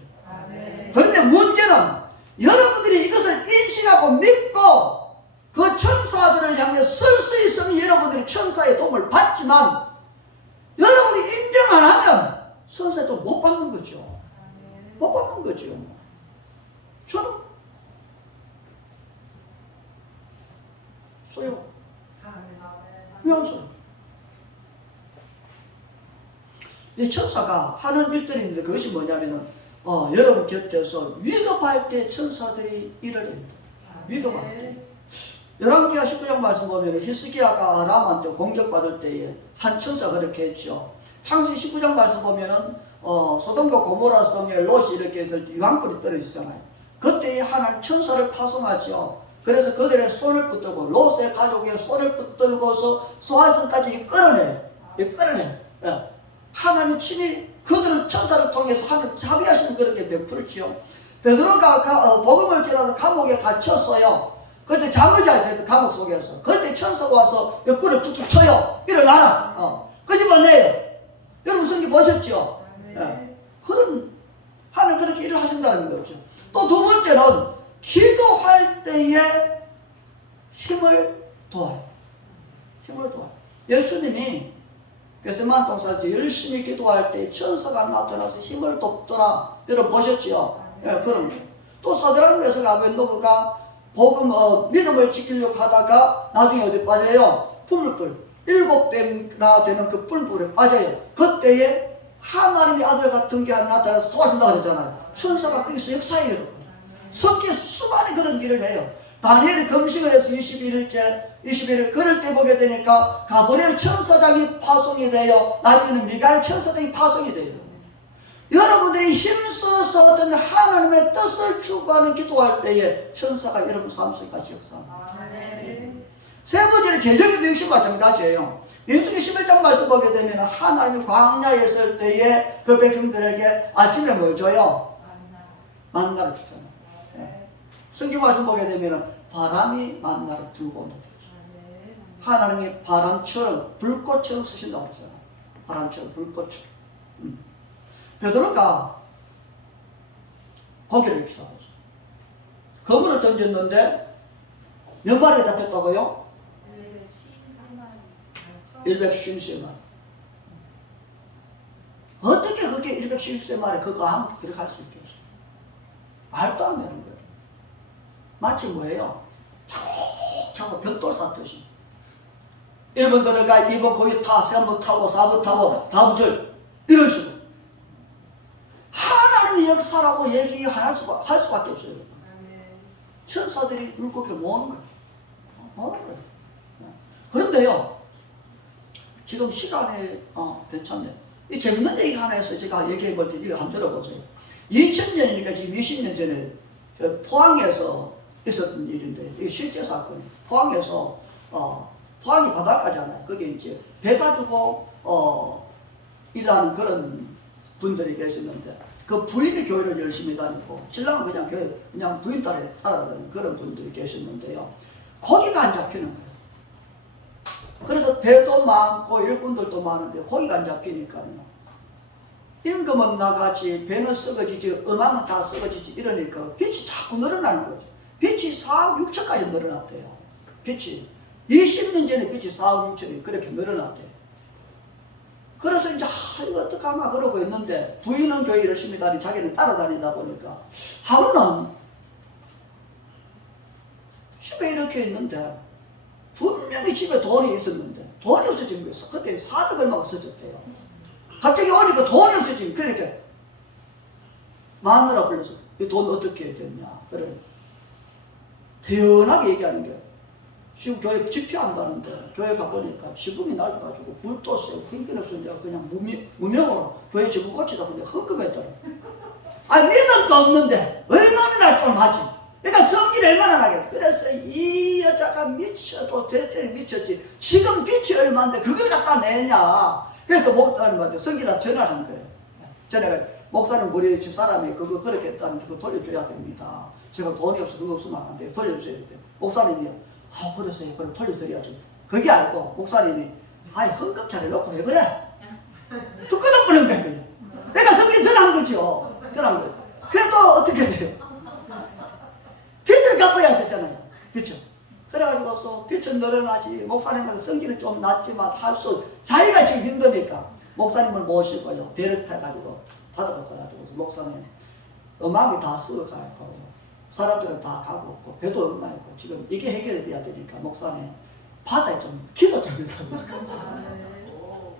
그런데 문제는 여러분들이 이것을 인식하고 믿고 그 천사들을 향해 쓸 수 있으면 여러분들이 천사의 도움을 받지만 여러분이 인정 안 하면 천사의 도움 못 받는 거죠. 못 받는 거죠. 저는 써요. 왜 안 써요? 이 천사가 하는 일들이 있는데 그것이 뭐냐면은 여러분 곁에서 위급할 때 천사들이 일을 해요. 위급할 때. 열왕기하 19장 말씀 보면 히스기야가 아람한테 공격받을 때에 한 천사 그렇게 했죠. 창세기 19장 말씀 보면은 소돔과 고모라 성에 롯이 이렇게 했을 때 유황불이 떨어지잖아요. 그때 하나님 천사를 파송하죠. 그래서 그들의 손을 붙들고 롯의 가족의 손을 붙들고서 소알성까지 끌어내요. 하나님 친히 그들을 천사를 통해서 하늘 자비하시는 그렇게 베풀지요. 베드로가 복음을 전하다 감옥에 갇혔어요. 그때 잠을 잘 때도 감옥 속에서. 그때 천사가 와서 옆구리를 툭툭 쳐요. 일어나라. 끄집어내요. 여러분 성경 보셨죠? 그런 하나님 그렇게 일을 하신다는 거죠. 또 두 번째는 기도할 때에 힘을 도와요. 힘을 도와요. 예수님이 겟세마네 동산에서 열심히 기도할 때 천사가 나타나서 힘을 돕더라. 여러분 보셨죠? 그런 거. 또 사드락 메삭 아벤노고가 복음 믿음을 지키려고 하다가 나중에 어디 빠져요? 풀불 7배나 되는 그 풀불에 빠져요. 그때에 하나님의 아들 같은 게 나타나서 도와준다고 했잖아요. 천사가 거기서 역사해요. 성경에 수많은 그런 일을 해요. 다니엘이 금식을 해서 21일 그럴 때 보게 되니까 가브리엘 천사장이 파송이 돼요. 나중에는 미가엘 천사장이 파송이 돼요. 여러분들이 힘써서 어떤 하나님의 뜻을 추구하는 기도할 때에 천사가 여러분 삶 속에 같이 역사합니다. 세 번째는 재정기도 역시 마찬가지예요. 민수기 11장 말씀 보게 되면 하나님이 광야에 있을 때에 그 백성들에게 아침에 뭘 줘요? 만나를 주잖아요. 성경 말씀 보게 되면 바람이 만나를 불고 온다. 하나님이 바람처럼 불꽃처럼 쓰신다고 그러잖아요. 바람처럼 불꽃처럼. 베드로가 고기를 이렇게 잡았어요. 거물을 던졌는데 몇 마리가 잡혔다고요? 153마리. 어떻게 그게 153마리 그거 아무도 그렇게 할 수 있겠어요? 말도 안 되는 거예요. 마치 뭐예요? 자꾸 벽돌 쌓듯이 1번 들어가 2번 거기 타 3번 타고 4번 타고 다음 줄 이런 식으로 하나님의 역사라고 얘기할 수밖에 없어요. 천사들이 물고기를 모으는 거예요. 그런데요 지금 시간이 괜찮네요. 이 재밌는 얘기 하나 해서 제가 얘기해 볼 때 이거 한번 들어보세요. 2000년이니까 지금 20년 전에 포항에서 있었던 일인데 이게 실제 사건이에요. 포항에서 포항이 바닷가잖아요. 거기 이제 배 가지고 일하는 그런 분들이 계셨는데 그 부인이 교회를 열심히 다니고 신랑은 그냥 교회 그냥 부인 따라다니는 그런 분들이 계셨는데요. 고기가 안 잡히는 거예요. 그래서 배도 많고 일꾼들도 많은데 고기가 안 잡히니까요. 임금은 나가지 배는 썩어지지 음악은 다 썩어지지 이러니까 빛이 자꾸 늘어나는 거죠. 빛이 4억 6천까지 늘어났대요. 빛이 20년 전에 빛이 4억 6천이 그렇게 늘어났대요. 그래서 이제 이거 어떡하나 그러고 있는데 부인은 교회 열심히 다니고 자기는 따라다니다 보니까 하루는 집에 이렇게 있는데 분명히 집에 돈이 있었는데 돈이 없어진 거였어. 그때 400 얼마 없어졌대요. 갑자기 오니까 돈이 없어진 거야. 그러니까 마누라 불러서 이 돈 어떻게 됐냐 그래 태연하게 얘기하는 거야. 지금 교회 집회한다는데 교회 가보니까 지붕이 낡아가지고 불도 세고 형편없어 이제 그냥 무명으로 교회 지붕 고치다 보니까 헛금했더라. 아니 믿음도 없는데 얼마나 좀 하지. 그러니까 성질 얼마나 나겠어. 그래서 이 여자가 미쳐도 대체 미쳤지. 지금 빛이 얼마인데 그걸 갖다 내냐. 그래서 목사님한테 성질나서 전화를 한 거예요. 전화가 목사님 우리 집사람이 그거 그렇게 했다는데 그거 돌려줘야 됩니다. 제가 돈이 없어 그거 없으면 안 돼요. 돌려줘야 돼요. 목사님이 그러세요. 그럼 돌려드려야죠. 그게 알고 목사님이 아이 헌금차를 놓고 왜 그래? 툭 끊어버리면 된 거예요. 그러니까 성질 전화한 거죠. 전화한 거예요. 그래도 어떻게 돼요? 빚을 갚아야 되잖아요. 그렇죠? 그래가지고서 빚은 늘어나지 목사님은 성질은 좀 낮지만 자기가 지금 힘드니까 목사님을 모시고요. 배를 타가지고 바다로 가가지고 목사님 음악이 다 썩어가고 사람들은 다 가고 없고 배도 얼마 있고 지금 이게 해결이 돼야 되니까 목사님 바다에 좀 기도 좀 해달라고.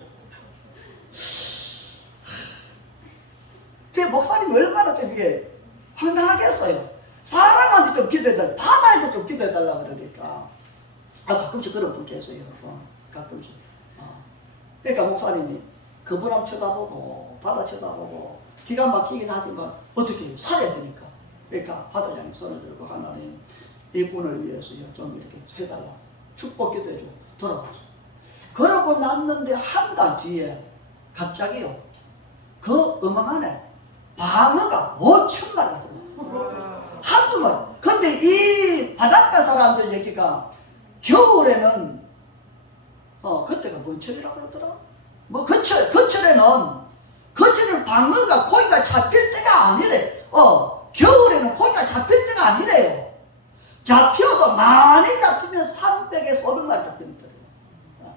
그 목사님 하나님 얼마나 좀 이게 황당하겠어요. 사람한테 좀 기도해달라, 바다에도 좀 기도해달라 그러니까. 가끔씩 그런 분께 했어요. 가끔씩. 그러니까 목사님이 그분함 쳐다보고, 바다 쳐다보고, 기가 막히긴 하지만, 어떻게 해요? 살아야 되니까. 그러니까 바다장님 손을 들고 하나님, 이분을 위해서요, 좀 이렇게 해달라. 축복 기도해줘. 돌아가서. 그러고 났는데 한 달 뒤에, 갑자기요, 그 음악 안에 방어가 5,000마리가 들어와요. 한두 마리. 근데 이 바닷가 사람들 얘기가 겨울에는 그때가 뭔 철이라고 그러더라? 뭐 그철에는 방어가 고기가 잡힐 때가 아니래. 겨울에는 고기가 잡힐 때가 아니래요. 잡혀도 많이 잡히면 300에서 500마리 잡히는 거예요.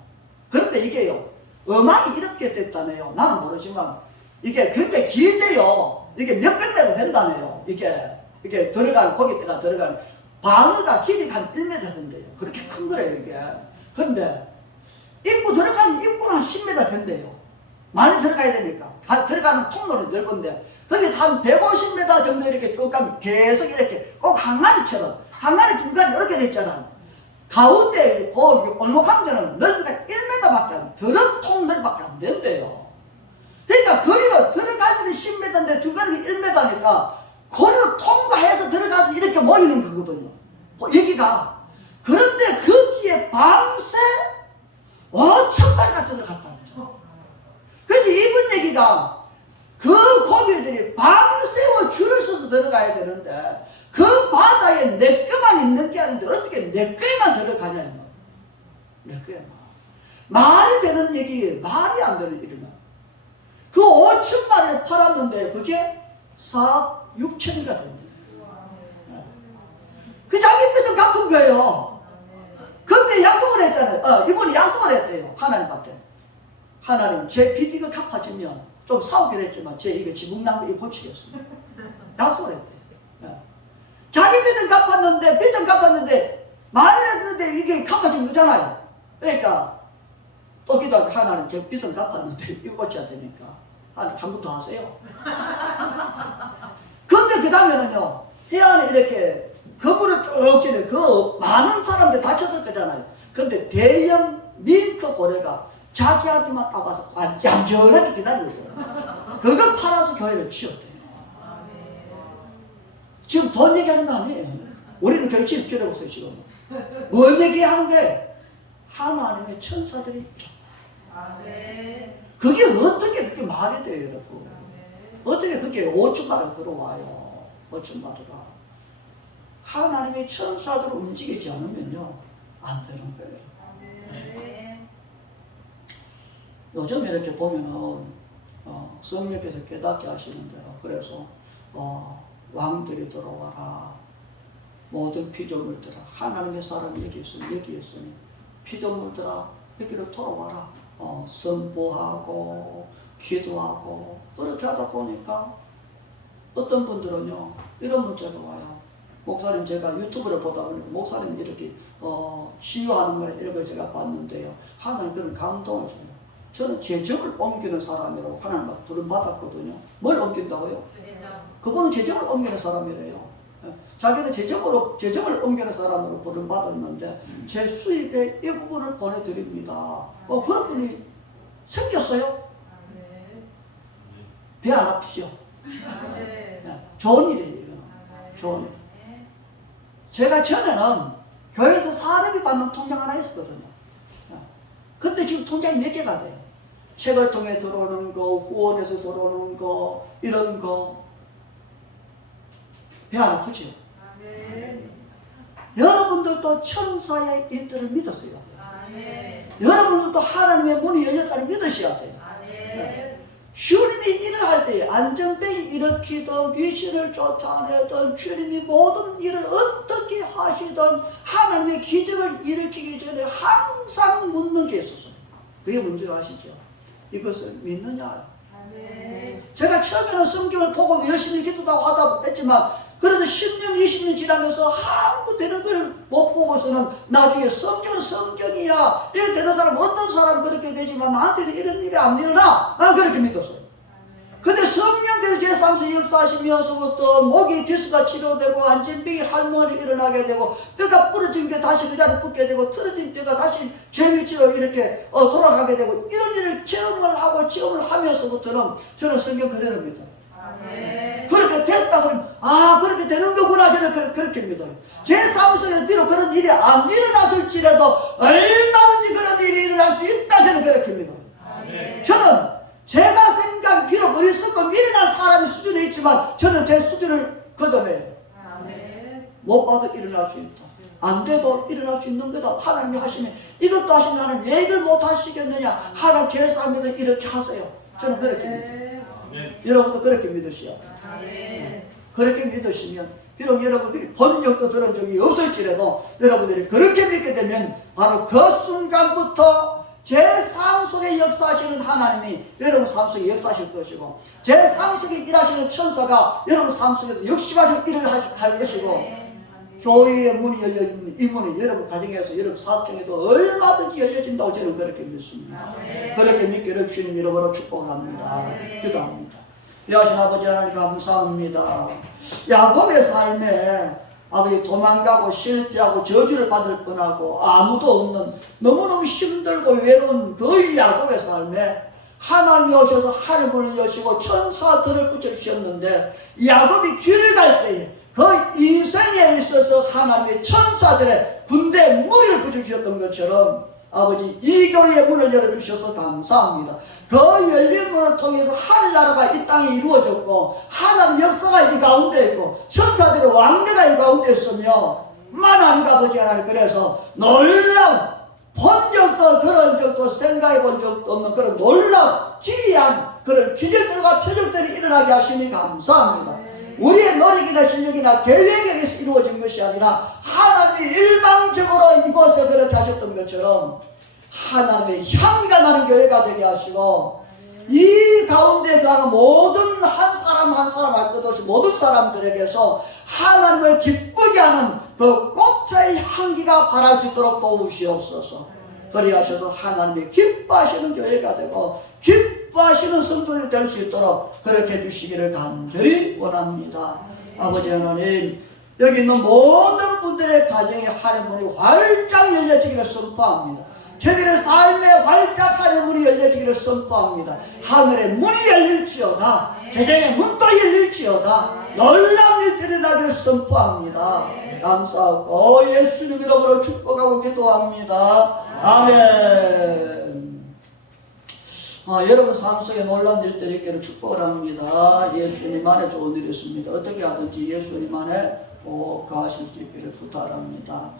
그런데 이게요, 음악이 이렇게 됐다네요. 나는 모르지만 이게 굉장히 길대요. 이게 몇백 메도 된다네요. 이게 들어가는, 고깃대가 들어가는, 방어가 길이가 한 1m 된대요. 그렇게 큰 거래요, 이게. 근데, 입구는 한 10m 된대요. 많이 들어가야 되니까. 들어가는 통로는 넓은데, 거기서 한 150m 정도 이렇게 쭉 가면 계속 이렇게 꼭 항아리처럼, 항아리 중간에 이렇게 됐잖아요. 가운데, 올목한 데는 넓이가 1m밖에 안, 드럼통 넓이밖에 안 된대요. 그러니까 거리가 들어갈 때는 10m인데 중간에 1m니까 거리를 통과해서 들어가서 이렇게 모이는 거거든요. 여기가. 그런데 거기에 밤새 5,000마리가 들어갔다는 거죠. 그래서 이분 얘기가 그 고기들이 밤새워 줄을 서서 들어가야 되는데 그 바다에 내 거만 있는 게 아닌데 어떻게 내 거에만 들어가냐. 내 거에만. 말이 되는 얘기, 말이 안 되는 일이냐. 그 5,000마리를 팔았는데 그게 4억 6천이가 된대요. 그 자기 때 좀 갚은 거예요. 근데 약속을 했잖아요. 이분이 약속을 했대요. 하나님한테. 하나님, 제 빚 이거 갚아주면 좀 싸우긴 했지만 제 이거 지붕 난 거 이거 고치겠습니다. 약속을 했대요. 자기 빚은 갚았는데 말을 했는데 이게 갚아준 거잖아요. 그러니까 또 기도하고 하나님, 제 빚은 갚았는데 이거 고쳐야 되니까 하나님 한 번 더 하세요. 근데 그 다음에는요, 해안에 이렇게 그물을 쭉 지내, 그 많은 사람들 다쳤을 거잖아요. 근데 대형 밍크 고래가 자기한테만 딱 와서 얌전하게 기다리고 있더라고요. 그걸 팔아서 교회를 치웠대요. 지금 돈 얘기하는 거 아니에요. 우리는 교회 지금 필요가 없어요, 지금. 뭔 얘기하는 게 하나님의 천사들이 그게 어떻게 그렇게 말이 돼요, 여러분? 어떻게 그게 5,000마리가 들어와요? 5,000마리가. 하나님의 천사들 움직이지 않으면요, 안 되는 거예요. 요즘 이렇게 보면은, 성령께서 깨닫게 하시는데요. 그래서, 왕들이 들어와라. 모든 피조물들아. 하나님의 사람이 여기 있으니, 피조물들아, 여기로 돌아와라. 선포하고, 기도하고, 그렇게 하다 보니까, 어떤 분들은요, 이런 문자가 와요. 목사님, 제가 유튜브를 보다 보니까 목사님 이렇게 시유하는 말 이런 걸 제가 봤는데요. 하나님 그런 감동을 줘요. 저는 재정을 옮기는 사람이라고 하나님 부름 받았거든요. 뭘 옮긴다고요? 그분은 재정을 옮기는 사람이래요. 자기는 재정을 옮기는 사람으로 부름 받았는데 제 수입의 일부분을 보내드립니다. 그런 분이 생겼어요. 배 안 아프시오? 좋은 일이에요, 이거는. 좋은 일. 제가 전에는 교회에서 사람이 받는 통장 하나 있었거든요. 근데 지금 통장이 몇 개가 돼요. 책을 통해 들어오는 거, 후원에서 들어오는 거, 이런 거. 배 안 아프죠? 여러분들도 천사의 일들을 믿었어요. 여러분들도 하나님의 문이 열렸다는 믿으셔야 돼요. 주님이 일을 할 때 안전병이 일으키든 귀신을 쫓아내든 주님이 모든 일을 어떻게 하시든 하나님의 기적을 일으키기 전에 항상 묻는 게 있었어요. 그게 뭔지 아시죠? 이것을 믿느냐? 제가 처음에는 성경을 보고 열심히 기도도 하다 했지만 그래도 10년, 20년 지나면서 아무것도 되는 걸 못 보고서는 나중에 성경이야. 이렇게 되는 사람, 어떤 사람 그렇게 되지만 나한테는 이런 일이 안 일어나. 난 그렇게 믿었어요. 근데 성령께서 제 삶에서 역사하시면서부터 목이 디스가 치료되고 안진병이 할머니 일어나게 되고 뼈가 부러진 게 다시 그 자리에 붙게 되고 틀어진 뼈가 다시 제 위치로 이렇게 돌아가게 되고 이런 일을 체험을 하면서부터는 저는 성경 그대로입니다. 그렇게 됐다 그러면 그렇게 되는 거구나 저는 그렇게 믿어요. 제 삶 속에 비록 그런 일이 안 일어났을지라도 얼마든지 그런 일이 일어날 수 있다 저는 그렇게 믿어요. 저는 제가 비록 어리석고 미련한 사람의 수준에 있지만 저는 제 수준을 걷어내요. 못 봐도 일어날 수 있다. 안 돼도 일어날 수 있는 거다. 하나님이 하시면 이것도 하신 하나님 왜 이걸 못 하시겠느냐. 하나님 제 삶에도 이렇게 하세요. 저는 그렇게 믿어요. 여러분도 그렇게 믿으시오. 그렇게 믿으시면 비록 여러분들이 본 적도 들은 적이 없을지라도 여러분들이 그렇게 믿게 되면 바로 그 순간부터 제 삶 속에 역사하시는 하나님이 여러분 삶 속에 역사하실 것이고 제 삶 속에 일하시는 천사가 여러분 삶 속에도 역시마저 일을 할 것이고 교회의 문이 열려있는 이 문이 여러분 가정에서 여러분 사업장에도 얼마든지 열려진다고 저는 그렇게 믿습니다. 그렇게 믿기를 주님 이름으로 축복합니다. 기도합니다. 귀하신 아버지 하나님 감사합니다. 야곱의 삶에 아버지 도망가고 실패하고 저주를 받을 뻔하고 아무도 없는 너무너무 힘들고 외로운 그 야곱의 삶에 하나님이 오셔서 하늘문을 여시고 천사들을 붙여주셨는데 야곱이 길을 갈 때에 그 인생에 있어서 하나님의 천사들의 군대 무리를 붙여주셨던 것처럼 아버지 이 교회의 문을 열어주셔서 감사합니다. 그 열린 문을 통해서 하늘나라가 이 땅에 이루어졌고 하나님 역사가 이 가운데 있고 천사들의 왕래가 이 가운데 있으며 하나님 아버지 하나님 그래서 놀라운 본 적도 들은 적도 생각해 본 적도 없는 그런 놀라운 기이한 그런 기적들과 표적들이 일어나게 하시니 감사합니다. 우리의 노력이나 실력이나 계획에 의해서 이루어진 것이 아니라 하나님이 일방적으로 이곳에 그렇게 하셨던 것처럼 하나님의 향기가 나는 교회가 되게 하시고 이 가운데 가는 모든 한 사람 한 사람 할 것 없이 모든 사람들에게서 하나님을 기쁘게 하는 그 꽃의 향기가 발할 수 있도록 도우시옵소서. 그리 하셔서 하나님이 기뻐하시는 교회가 되고 기뻐하시는 성도들이 될 수 있도록 그렇게 해주시기를 간절히 원합니다. 아버지 하나님 여기 있는 모든 분들의 가정에 하늘문이 활짝 열려지기를 선포합니다. 저들의 삶에 활짝 하늘문이 열려지기를 선포합니다. 하늘의 문이 열릴지어다. 재정의 문도 열릴지어다. 놀라운 일들이 일어나기를 선포합니다. 감사하고 예수님 이름으로 축복하고 기도합니다. 아멘. 여러분 삶 속에 놀라운 일들이 있기를 축복을 합니다. 예수님 안에 좋은 일이 있습니다. 어떻게 하든지 예수님 안에 꼭 가실 수 있기를 부탁합니다.